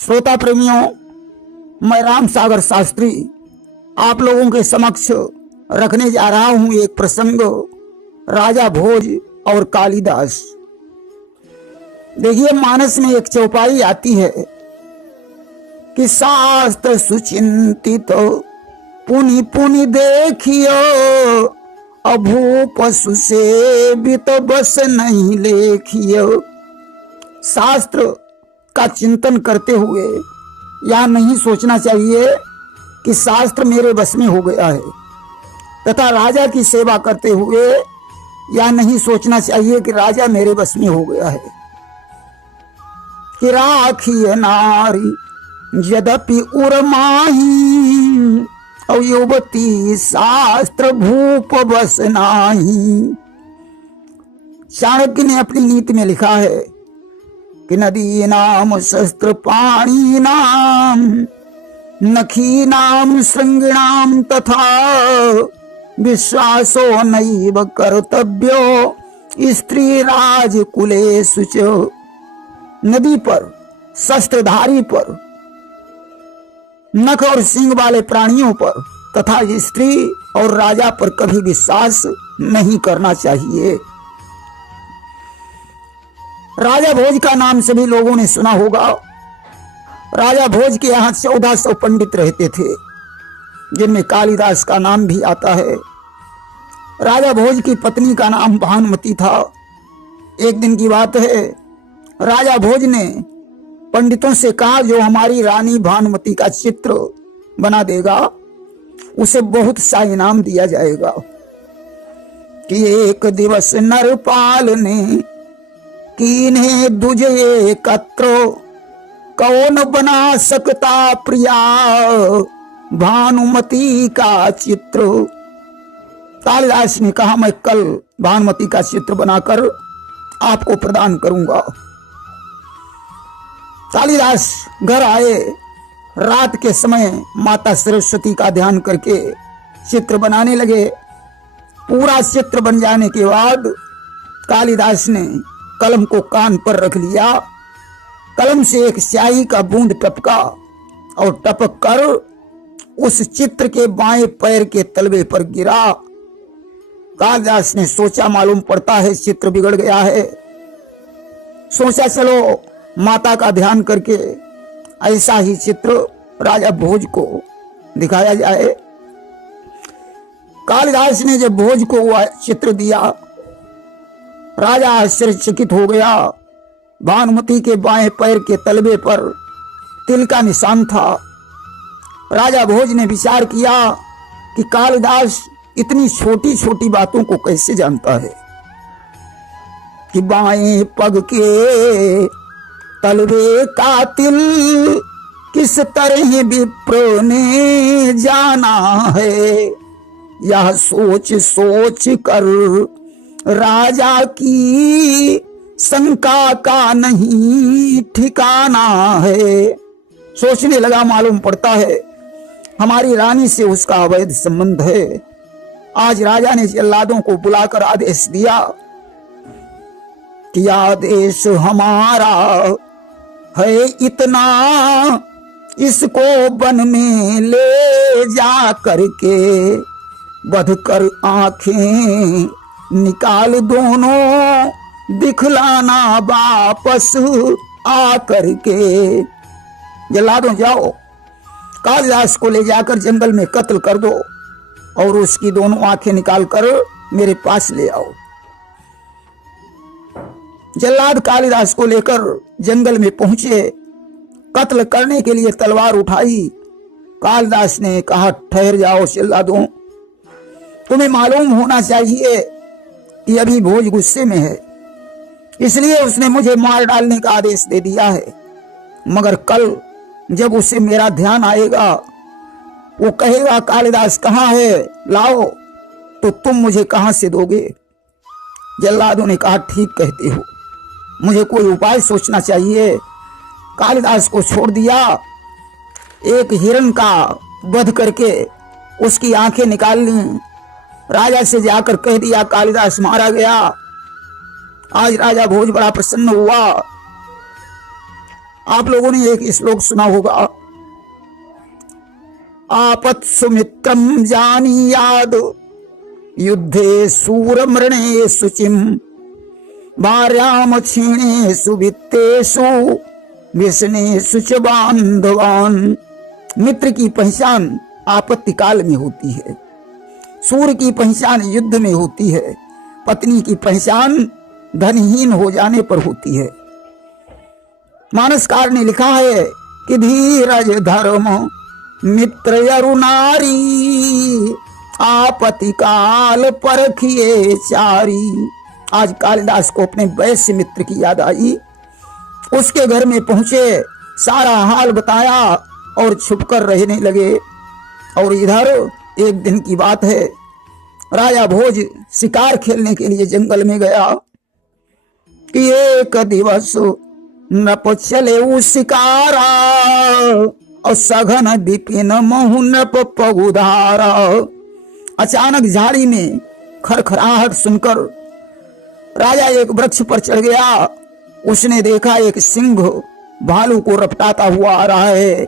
श्रोता प्रेमियों, मैं राम सागर शास्त्री आप लोगों के समक्ष रखने जा रहा हूं एक प्रसंग, राजा भोज और कालिदास। देखिए, मानस में एक चौपाई आती है कि शास्त्र सुचिंतित पुनि पुनि देखियो, अभू पशु से भी तो बस नहीं लेखियो। शास्त्र का चिंतन करते हुए यह नहीं सोचना चाहिए कि शास्त्र मेरे बस में हो गया है, तथा राजा की सेवा करते हुए यह नहीं सोचना चाहिए कि राजा मेरे बस में हो गया है। कि राखिए नारी यद्यपि उर्माही, और युवती शास्त्र भूप बस नाही। चाणक्य ने अपनी नीति में लिखा है कि नदी नाम शस्त्र पाणी नाम, नखी नाम श्रृंगिणाम तथा विश्वासो नैव कर्तव्यो स्त्री राजकुले शुचो। नदी पर, शस्त्रधारी पर, नख और सिंग वाले प्राणियों पर तथा स्त्री और राजा पर कभी विश्वास नहीं करना चाहिए। राजा भोज का नाम सभी लोगों ने सुना होगा। राजा भोज के यहाँ 1400 पंडित रहते थे, जिनमें कालिदास का नाम भी आता है। राजा भोज की पत्नी का नाम भानुमती था। एक दिन की बात है, राजा भोज ने पंडितों से कहा, जो हमारी रानी भानुमती का चित्र बना देगा उसे बहुत सा इनाम दिया जाएगा। कि एक दिवस नरपाल ने कीन्हे दुजे एकत्र, कौन बना सकता प्रिया भानुमती का चित्र। कालिदास ने कहा, मैं कल भानुमती का चित्र बनाकर आपको प्रदान करूंगा। कालिदास घर आए, रात के समय माता सरस्वती का ध्यान करके चित्र बनाने लगे। पूरा चित्र बन जाने के बाद कालिदास ने कलम को कान पर रख लिया। कलम से एक स्याही का बूंद टपका और टपक कर उस चित्र के बाएं पैर के तलवे पर गिरा। कालिदास ने सोचा, मालूम पड़ता है चित्र बिगड़ गया है। सोचा, चलो माता का ध्यान करके ऐसा ही चित्र राजा भोज को दिखाया जाए। कालिदास ने जब भोज को वह चित्र दिया, राजा आश्चर्यचकित हो गया। भानुमती के बाएं पैर के तलवे पर तिल का निशान था। राजा भोज ने विचार किया कि कालिदास इतनी छोटी छोटी बातों को कैसे जानता है। कि बाएं पग के तलवे का तिल किस तरह विप्र ने जाना है, यह सोच सोच कर राजा की शंका का नहीं ठिकाना है। सोचने लगा, मालूम पड़ता है हमारी रानी से उसका अवैध संबंध है। आज राजा ने जल्लादों को बुलाकर आदेश दिया कि आदेश हमारा है इतना, इसको वन में ले जा करके बध कर आंखें निकाल दोनों दिखलाना वापस आ करके। जल्लादों, जाओ कालिदास को ले जाकर जंगल में कत्ल कर दो और उसकी दोनों आंखें निकाल कर मेरे पास ले आओ। जल्लाद कालिदास को लेकर जंगल में पहुंचे। कत्ल करने के लिए तलवार उठाई। कालिदास ने कहा, ठहर जाओ जल्लादों, तुम्हें मालूम होना चाहिए कि अभी भोज गुस्से में है, इसलिए उसने मुझे मार डालने का आदेश दे दिया है। मगर कल जब उसे मेरा ध्यान आएगा, वो कहेगा, कालिदास कहाँ है, लाओ, तो तुम मुझे कहां से दोगे। जल्लादों ने कहा, ठीक कहते हो, मुझे कोई उपाय सोचना चाहिए। कालिदास को छोड़ दिया। एक हिरण का वध करके उसकी आंखें निकाल ली। राजा से जाकर कह दिया, कालिदास मारा गया। आज राजा भोज बड़ा प्रसन्न हुआ। आप लोगों ने एक श्लोक सुना होगा, आपत्सु मित्रम जानीयाद युद्धे सूर मृणे सुचिम भार्याम क्षीणेषु वित्तेषु व्यसनेषु च बांधवान। मित्र की पहचान आपत्ति काल में होती है, सूर की पहचान युद्ध में होती है, पत्नी की पहचान धनहीन हो जाने पर होती है। मानसकार ने लिखा है कि धीरज धर्म मित्र अरु नारी आपत्ति काल परखिए चारी। आज कालिदास को अपने वैश्य मित्र की याद आई, उसके घर में पहुंचे, सारा हाल बताया और छुपकर रहने लगे। और इधर एक दिन की बात है, राजा भोज शिकार खेलने के लिए जंगल में गया कि एक दिवस नप चले उ शिकारा और सघन विपिन महु नप पगुधारा। अचानक झाड़ी में खरखराहट सुनकर राजा एक वृक्ष पर चढ़ गया। उसने देखा एक सिंह भालू को रपटाता हुआ आ रहा है।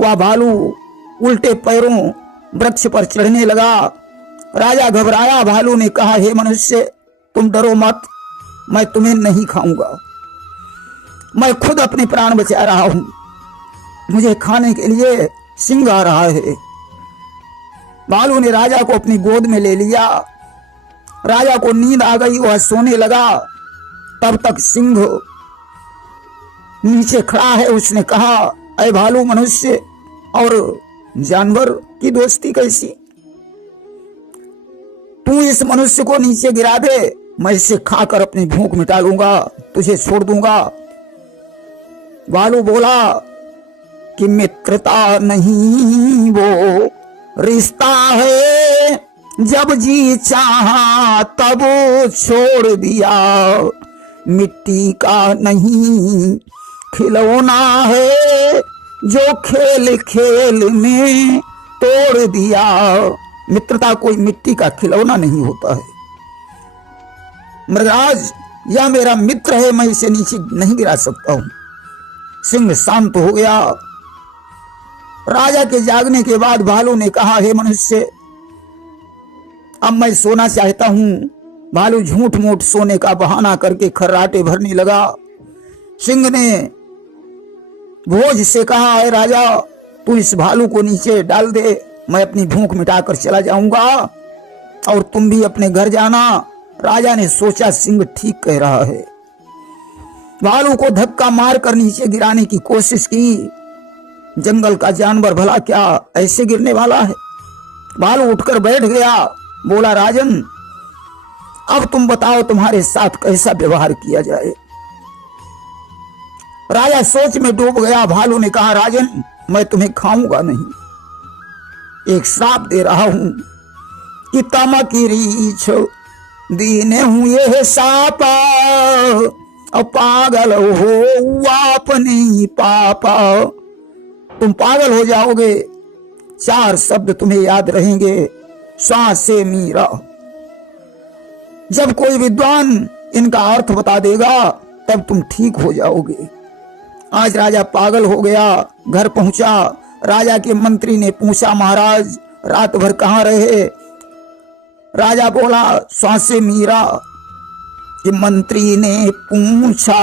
वह भालू उल्टे पैरों वृक्ष पर चढ़ने लगा। राजा घबराया। भालू ने कहा, हे मनुष्य, तुम डरो मत, मैं तुम्हें नहीं खाऊंगा, मैं खुद अपने प्राण बचा रहा हूं, मुझे खाने के लिए सिंह आ रहा है। भालू ने राजा को अपनी गोद में ले लिया। राजा को नींद आ गई, वह सोने लगा। तब तक सिंह नीचे खड़ा है। उसने कहा, अरे भालू, मनुष्य और जानवर की दोस्ती कैसी? तू इस मनुष्य को नीचे गिरा दे, मैं इसे खाकर अपनी भूख मिटा लूंगा, तुझे छोड़ दूंगा। भालू बोला कि मित्रता नहीं वो रिश्ता है, जब जी चाहा तब छोड़ दिया, मिट्टी का नहीं खिलौना है, जो खेल खेल में तोड़ दिया। मित्रता कोई मिट्टी का खिलौना नहीं होता है। मृगराज, यह मेरा मित्र है, मैं इसे नीचे नहीं गिरा सकता हूं। सिंह शांत हो गया। राजा के जागने के बाद भालू ने कहा, हे मनुष्य, अब मैं सोना चाहता हूं। भालू झूठ मूठ सोने का बहाना करके खर्राटे भरने लगा। सिंह ने भोज से कहा, है राजा, तू इस भालू को नीचे डाल दे, मैं अपनी भूख मिटाकर चला जाऊंगा और तुम भी अपने घर जाना। राजा ने सोचा सिंह ठीक कह रहा है। भालू को धक्का मारकर नीचे गिराने की कोशिश की। जंगल का जानवर भला क्या ऐसे गिरने वाला है? भालू उठकर बैठ गया। बोला, राजन, अब तुम बताओ तुम्हारे साथ कैसा व्यवहार किया जाए। राजा सोच में डूब गया। भालू ने कहा, राजन, मैं तुम्हें खाऊंगा नहीं, एक श्राप दे रहा हूं कि तम की रीछ दीने हूं ये सापा, और पागल हो अपने पापा। तुम पागल हो जाओगे। 4 शब्द तुम्हें याद रहेंगे, श्वास से मीरा। जब कोई विद्वान इनका अर्थ बता देगा तब तुम ठीक हो जाओगे। आज राजा पागल हो गया। घर पहुंचा। राजा के मंत्री ने पूछा, महाराज, रात भर कहां रहे? राजा बोला, श्वास से मीरा। कि मंत्री ने पूछा,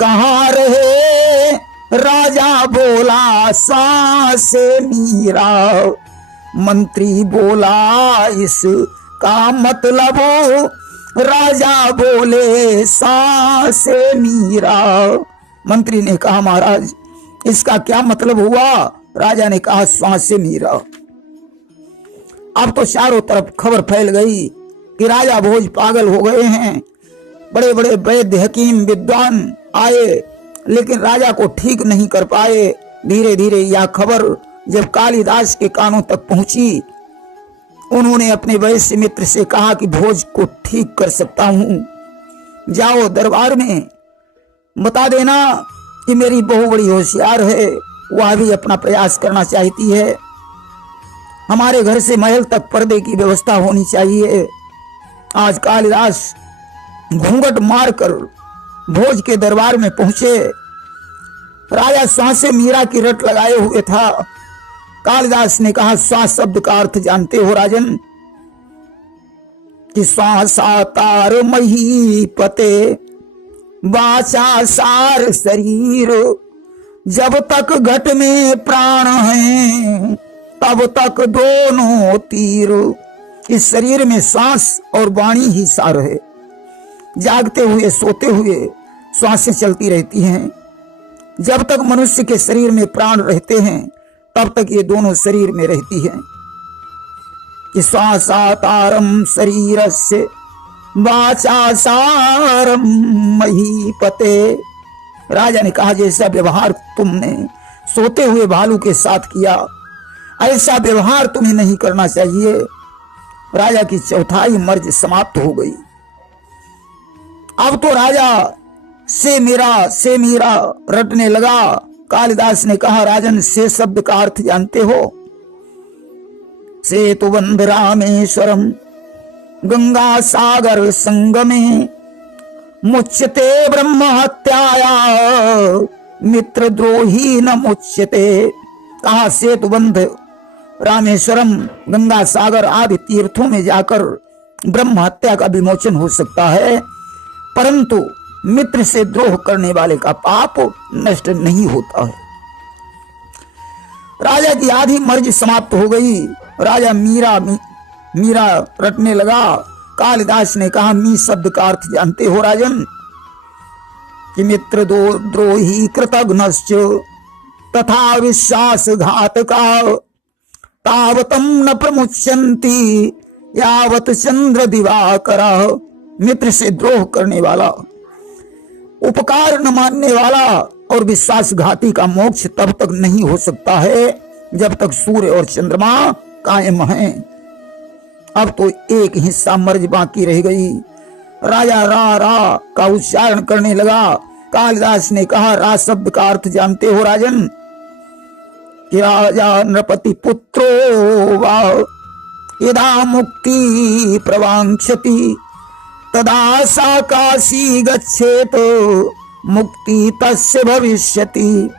कहां रहे? राजा बोला, श्वास से मीरा। मंत्री बोला, इसका मतलब? राजा बोले, श्वास से मीरा। मंत्री ने कहा, महाराज, इसका क्या मतलब हुआ? राजा ने कहा, श्वास से मीरा। अब तो चारों तरफ खबर फैल गई कि राजा भोज पागल हो गए हैं। बड़े बड़े वैद्य, हकीम, विद्वान आए, लेकिन राजा को ठीक नहीं कर पाए। धीरे धीरे यह खबर जब कालिदास के कानों तक पहुंची, उन्होंने अपने वैश्य मित्र से कहा कि भोज को ठीक कर सकता हूं, जाओ दरबार में बता देना कि मेरी बहू बड़ी होशियार है, वह भी अपना प्रयास करना चाहती है। हमारे घर से महल तक पर्दे की व्यवस्था होनी चाहिए। आज कालिदास घूंघट मारकर भोज के दरबार में पहुंचे। राजा श्वास से मीरा की रट लगाए हुए था। कालिदास ने कहा, श्वास शब्द का अर्थ जानते हो राजन? कि श्वासातार महीपते वाचा सार शरीर, जब तक घट में प्राण है तब तक दोनों तीर। इस शरीर में श्वास और वाणी ही सार है। जागते हुए सोते हुए श्वासें चलती रहती हैं। जब तक मनुष्य के शरीर में प्राण रहते हैं तब तक ये दोनों शरीर में रहती हैं। कि श्वासातारम शरीरस्य वाचा सारम महीपते। राजा ने कहा, जैसा व्यवहार तुमने सोते हुए भालू के साथ किया, ऐसा व्यवहार तुम्हें नहीं करना चाहिए। राजा की चौथाई मर्ज समाप्त हो गई। अब तो राजा से मीरा रटने लगा। कालिदास ने कहा, राजन से शब्द का अर्थ जानते हो? सेतु बंध रामेश्वरम गंगा सागर संगमे, मुच्यते ब्रह्म हत्याया मित्रद्रोही न मुच्यते। कहा, सेतु बंध रामेश्वरम गंगा सागर आदि तीर्थों में जाकर ब्रह्म हत्या का विमोचन हो सकता है, परंतु मित्र से द्रोह करने वाले का पाप नष्ट नहीं होता है। राजा की आधी मर्ज समाप्त हो गई। राजा मीरा रटने लगा। कालिदास ने कहा, मी शब्द का अर्थ जानते हो राजन? कि मित्र द्रोही कृतघ्नश्च तथा विश्वासघातका, तावतम न प्रमुच्यन्ति यावत चंद्र दिवाकरा। मित्र से द्रोह करने वाला, उपकार न मानने वाला और विश्वासघाती का मोक्ष तब तक नहीं हो सकता है जब तक सूर्य और चंद्रमा कायम हैं। अब तो एक हिस्सा मर्ज बाकी रह गई। राजा रा का उच्चारण करने लगा। कालिदास ने कहा, रा शब्द का अर्थ जानते हो राजन? कि राजा नृपति पुत्रो वा यदा मुक्ति प्रवांक्षति, तदा सा काशी गच्छेत मुक्ति तस्य भविष्यति।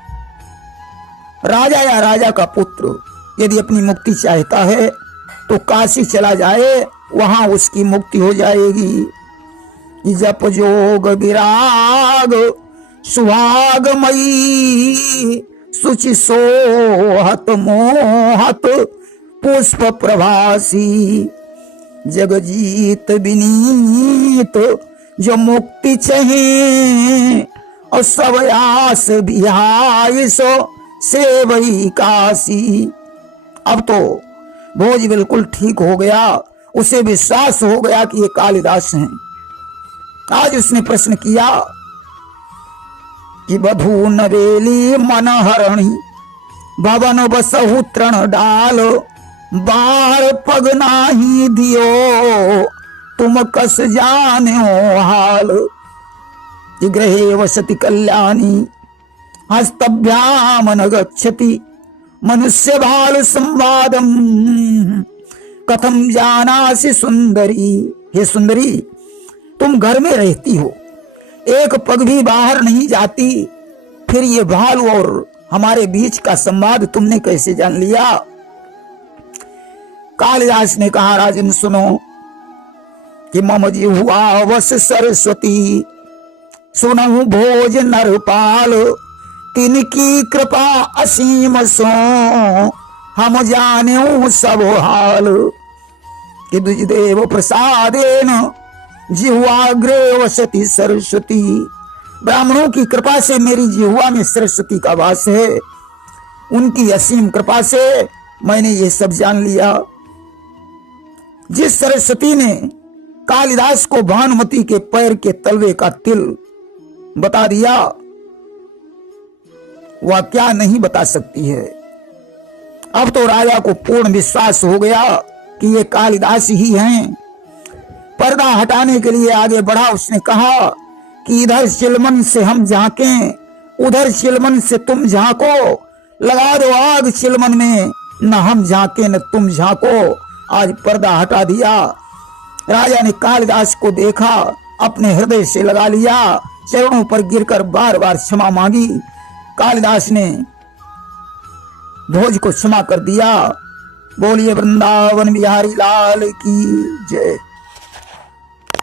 राजा या राजा का पुत्र यदि अपनी मुक्ति चाहता है तो काशी चला जाए, वहां उसकी मुक्ति हो जाएगी। जप जोग विराग सुहागमयी, शुचि सोहत मोहत पुष्प प्रभासी, जगजीत विनीत जो मुक्ति चाहिए, और सब आस बिहाय सो सेवई काशी। अब तो भोज बिल्कुल ठीक हो गया। उसे विश्वास हो गया कि ये कालिदास हैं। आज उसने प्रश्न किया कि बधू नवेली मनहरणी, भवन बसहु तृण डाल, बाहर पग नाही दियो, तुम कस जान्यो हाल। गृहे वसति कल्याणी हस्तभ्याम न गच्छति, मनुष्य भाल संवादम कथम जानासि सुंदरी। हे सुंदरी, तुम घर में रहती हो, एक पग भी बाहर नहीं जाती, फिर ये भालू और हमारे बीच का संवाद तुमने कैसे जान लिया? कालिदास ने कहा, राजन सुनो कि मम जिह्वा वस सरस्वती, सुनहु भोज नरपाल, तिनकी कृपा असीम सो, हम जान्यो सब हाल। कि दुजदेव प्रसादेन जिह्वाग्रे वसति सरस्वती। ब्राह्मणों की कृपा से मेरी जिह्वा में सरस्वती का वास है। उनकी असीम कृपा से मैंने ये सब जान लिया। जिस सरस्वती ने कालिदास को भानुमति के पैर के तलवे का तिल बता दिया, वह क्या नहीं बता सकती है। अब तो राजा को पूर्ण विश्वास हो गया कि ये कालिदास ही हैं। पर्दा हटाने के लिए आगे बढ़ा। उसने कहा कि इधर चिलमन से हम झांकें, उधर चिलमन से तुम झांको, लगा दो आग चिलमन में, न हम झांके न तुम झांको। आज पर्दा हटा दिया। राजा ने कालिदास को देखा, अपने हृदय से लगा लिया, चरणों पर गिरकर बार बार क्षमा मांगी। कालिदास ने भोज को क्षमा कर दिया। बोलिए वृंदावन बिहारी लाल की जय।